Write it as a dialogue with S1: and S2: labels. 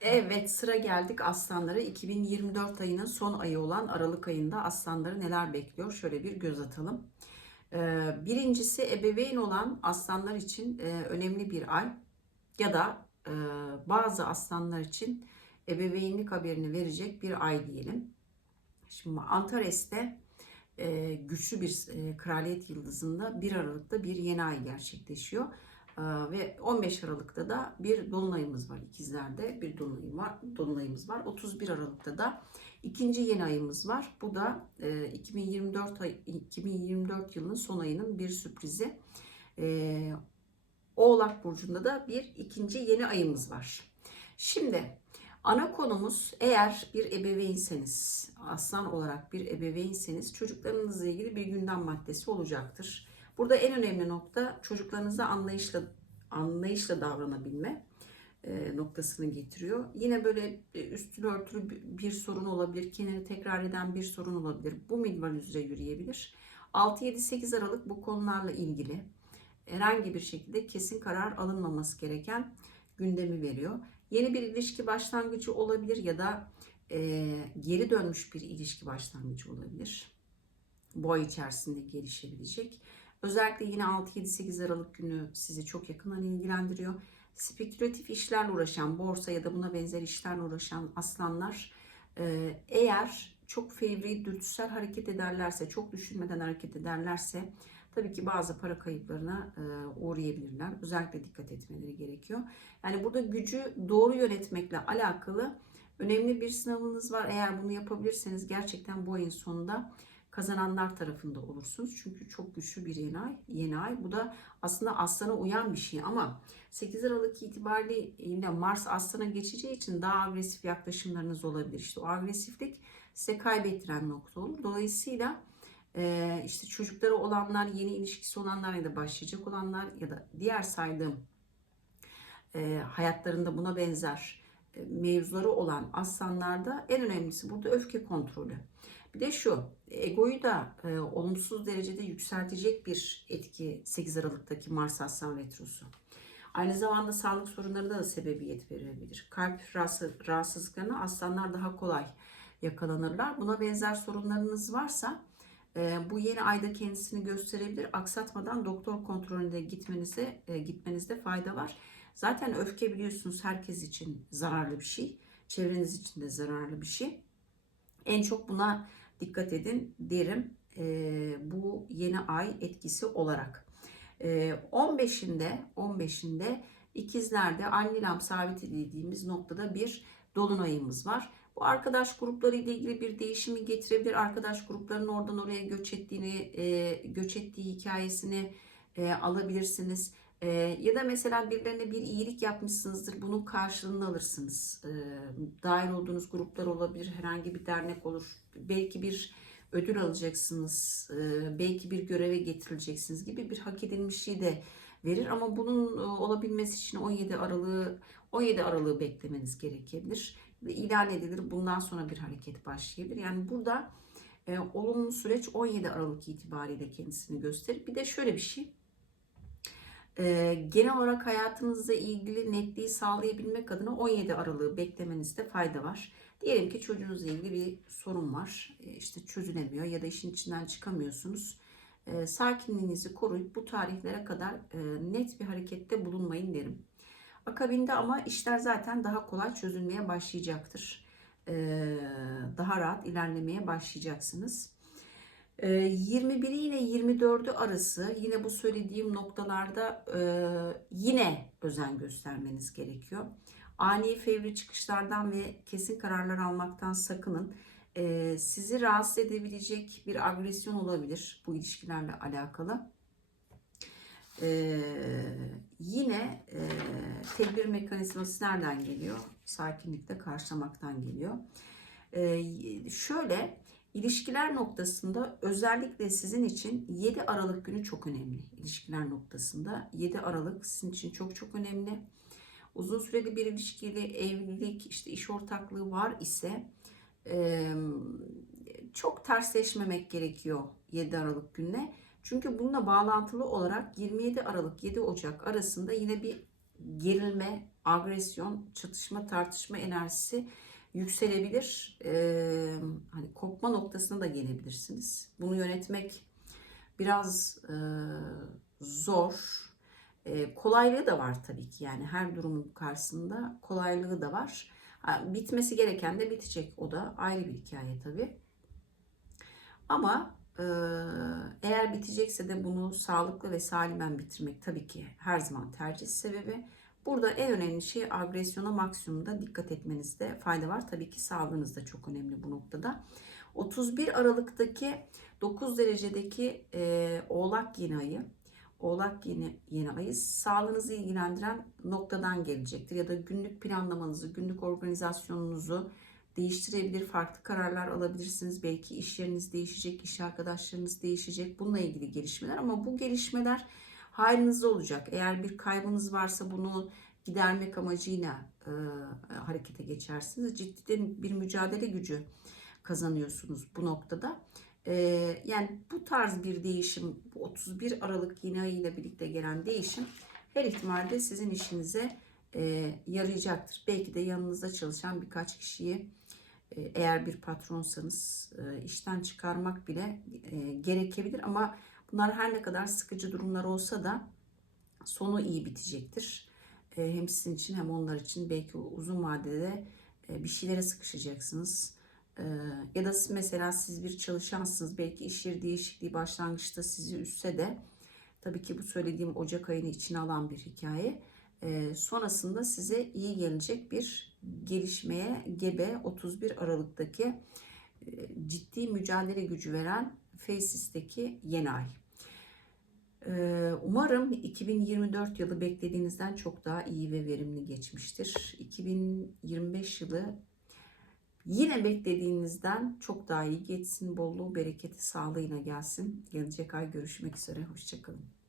S1: Evet sıra geldik aslanları 2024 ayının son ayı olan Aralık ayında aslanları neler bekliyor şöyle bir göz atalım. Ee, Birincisi ebeveyn olan aslanlar için e, önemli bir ay ya da e, bazı aslanlar için ebeveynlik haberini verecek bir ay diyelim. Şimdi Antares'te e, güçlü bir kraliyet yıldızında 1 Aralık'ta bir yeni ay gerçekleşiyor. Ee, ve 15 Aralık'ta da bir dolunayımız var. İkizlerde bir dolunayım var, dolunayımız var. 31 Aralık'ta da ikinci yeni ayımız var. Bu da e, 2024 ay, 2024 yılının son ayının bir sürprizi. E, Oğlak burcunda da bir ikinci yeni ayımız var. Şimdi ana konumuz eğer bir ebeveynseniz, aslan olarak bir ebeveynseniz çocuklarınızla ilgili bir gündem maddesi olacaktır. Burada en önemli nokta çocuklarınıza anlayışla anlayışla davranabilme e, noktasını getiriyor. Yine böyle e, üstünü örtülü bir- sorun olabilir, kendini tekrar eden bir sorun olabilir. Bu minval üzere yürüyebilir. 6-7-8 Aralık bu konularla ilgili herhangi bir şekilde kesin karar alınmaması gereken gündemi veriyor. Yeni bir ilişki başlangıcı olabilir ya da e, geri dönmüş bir ilişki başlangıcı olabilir. Bu ay içerisinde gelişebilecek. Özellikle yine 6-7-8 Aralık günü sizi çok yakından ilgilendiriyor. Spekülatif işlerle uğraşan, borsa ya da buna benzer işlerle uğraşan aslanlar e, eğer çok fevri, dürtüsel hareket ederlerse, çok düşünmeden hareket ederlerse tabii ki bazı para kayıplarına e, uğrayabilirler. Özellikle dikkat etmeleri gerekiyor. Yani burada gücü doğru yönetmekle alakalı önemli bir sınavınız var. Eğer bunu yapabilirseniz gerçekten bu ayın sonunda kazananlar tarafında olursunuz. Çünkü çok güçlü bir yeni ay. Yeni ay. Bu da aslında aslana uyan bir şey ama 8 Aralık itibariyle yine Mars aslana geçeceği için daha agresif yaklaşımlarınız olabilir. İşte o agresiflik size kaybettiren nokta olur. Dolayısıyla e, işte çocukları olanlar, yeni ilişkisi olanlar ya da başlayacak olanlar ya da diğer saydığım e, hayatlarında buna benzer e, mevzuları olan aslanlarda en önemlisi burada öfke kontrolü. Bir de şu, egoyu da e, olumsuz derecede yükseltecek bir etki 8 Aralık'taki Mars Aslan Retrosu. Aynı zamanda sağlık sorunlarına da sebebiyet verebilir. Kalp rahatsız- rahatsızlıklarına aslanlar daha kolay yakalanırlar. Buna benzer sorunlarınız varsa e, bu yeni ayda kendisini gösterebilir. Aksatmadan doktor kontrolünde gitmenize e, gitmenizde fayda var. Zaten öfke biliyorsunuz herkes için zararlı bir şey. Çevreniz için de zararlı bir şey. En çok buna dikkat edin derim e, bu yeni ay etkisi olarak. E, 15'inde 15'inde ikizlerde Alnilam sabiti dediğimiz noktada bir dolunayımız var. Bu arkadaş grupları ile ilgili bir değişimi getirebilir. Arkadaş gruplarının oradan oraya göç ettiğini, e, göç ettiği hikayesini e, alabilirsiniz. E, ya da mesela birilerine bir iyilik yapmışsınızdır. Bunun karşılığını alırsınız. E, dahil olduğunuz gruplar olabilir. Herhangi bir dernek olur. Belki bir ödül alacaksınız. E, belki bir göreve getirileceksiniz gibi bir hak edilmiş şey de verir. Ama bunun e, olabilmesi için 17 Aralık'ı 17 Aralık'ı beklemeniz gerekebilir. Ve ilan edilir. Bundan sonra bir hareket başlayabilir. Yani burada e, olumlu süreç 17 Aralık itibariyle kendisini gösterir. Bir de şöyle bir şey. E, genel olarak hayatınızla ilgili netliği sağlayabilmek adına 17 Aralık'ı beklemenizde fayda var. Diyelim ki çocuğunuzla ilgili bir sorun var. E, işte çözülemiyor ya da işin içinden çıkamıyorsunuz. E, sakinliğinizi koruyup bu tarihlere kadar e, net bir harekette bulunmayın derim. Akabinde ama işler zaten daha kolay çözülmeye başlayacaktır. Daha rahat ilerlemeye başlayacaksınız. E, 21 ile 24'ü arası yine bu söylediğim noktalarda e, yine özen göstermeniz gerekiyor. Ani fevri çıkışlardan ve kesin kararlar almaktan sakının. E, sizi rahatsız edebilecek bir agresyon olabilir bu ilişkilerle alakalı. E, yine e, tedbir mekanizması nereden geliyor? Sakinlikle karşılamaktan geliyor. Şöyle ilişkiler noktasında özellikle sizin için 7 Aralık günü çok önemli. İlişkiler noktasında 7 Aralık sizin için çok çok önemli. Uzun süreli bir ilişkili evlilik, işte iş ortaklığı var ise çok tersleşmemek gerekiyor 7 Aralık gününe. Çünkü bununla bağlantılı olarak 27 Aralık 7 Ocak arasında yine bir gerilme, agresyon, çatışma, tartışma enerjisi yükselebilir. Ee, hani kopma noktasına da gelebilirsiniz. Bunu yönetmek biraz e, zor. E, kolaylığı da var tabii ki yani her durumun karşısında kolaylığı da var. Bitmesi gereken de bitecek o da ayrı bir hikaye tabii. Ama e, eğer bitecekse de bunu sağlıklı ve salimen bitirmek tabii ki her zaman tercih sebebi. Burada en önemli şey agresyona maksimumda dikkat etmenizde fayda var. Tabii ki sağlığınız da çok önemli bu noktada. 31 Aralık'taki 9 derecedeki e, Oğlak yeni ayı, Oğlak yeni, yeni ayı sağlığınızı ilgilendiren noktadan gelecektir. Ya da günlük planlamanızı, günlük organizasyonunuzu değiştirebilir, farklı kararlar alabilirsiniz. Belki iş yeriniz değişecek, iş arkadaşlarınız değişecek. Bununla ilgili gelişmeler ama bu gelişmeler hayrınızda olacak. Eğer bir kaybınız varsa bunu gidermek amacıyla e, harekete geçersiniz. Ciddi bir mücadele gücü kazanıyorsunuz bu noktada. E, yani bu tarz bir değişim, bu 31 Aralık yeni ayı ile birlikte gelen değişim her ihtimalle sizin işinize e, yarayacaktır. Belki de yanınızda çalışan birkaç kişiyi e, eğer bir patronsanız e, işten çıkarmak bile e, gerekebilir ama bunlar her ne kadar sıkıcı durumlar olsa da sonu iyi bitecektir. E, hem sizin için hem onlar için belki uzun vadede e, bir şeylere sıkışacaksınız. E, ya da mesela siz bir çalışansınız belki iş yeri değişikliği başlangıçta sizi üstse de tabii ki bu söylediğim Ocak ayını içine alan bir hikaye. E, sonrasında size iyi gelecek bir gelişmeye gebe 31 Aralık'taki e, ciddi mücadele gücü veren Faces''teki yeni ay. E, umarım 2024 yılı beklediğinizden çok daha iyi ve verimli geçmiştir. 2025 yılı yine beklediğinizden çok daha iyi geçsin. Bolluğu, bereketi, sağlığına gelsin. Gelecek ay görüşmek üzere. Hoşçakalın.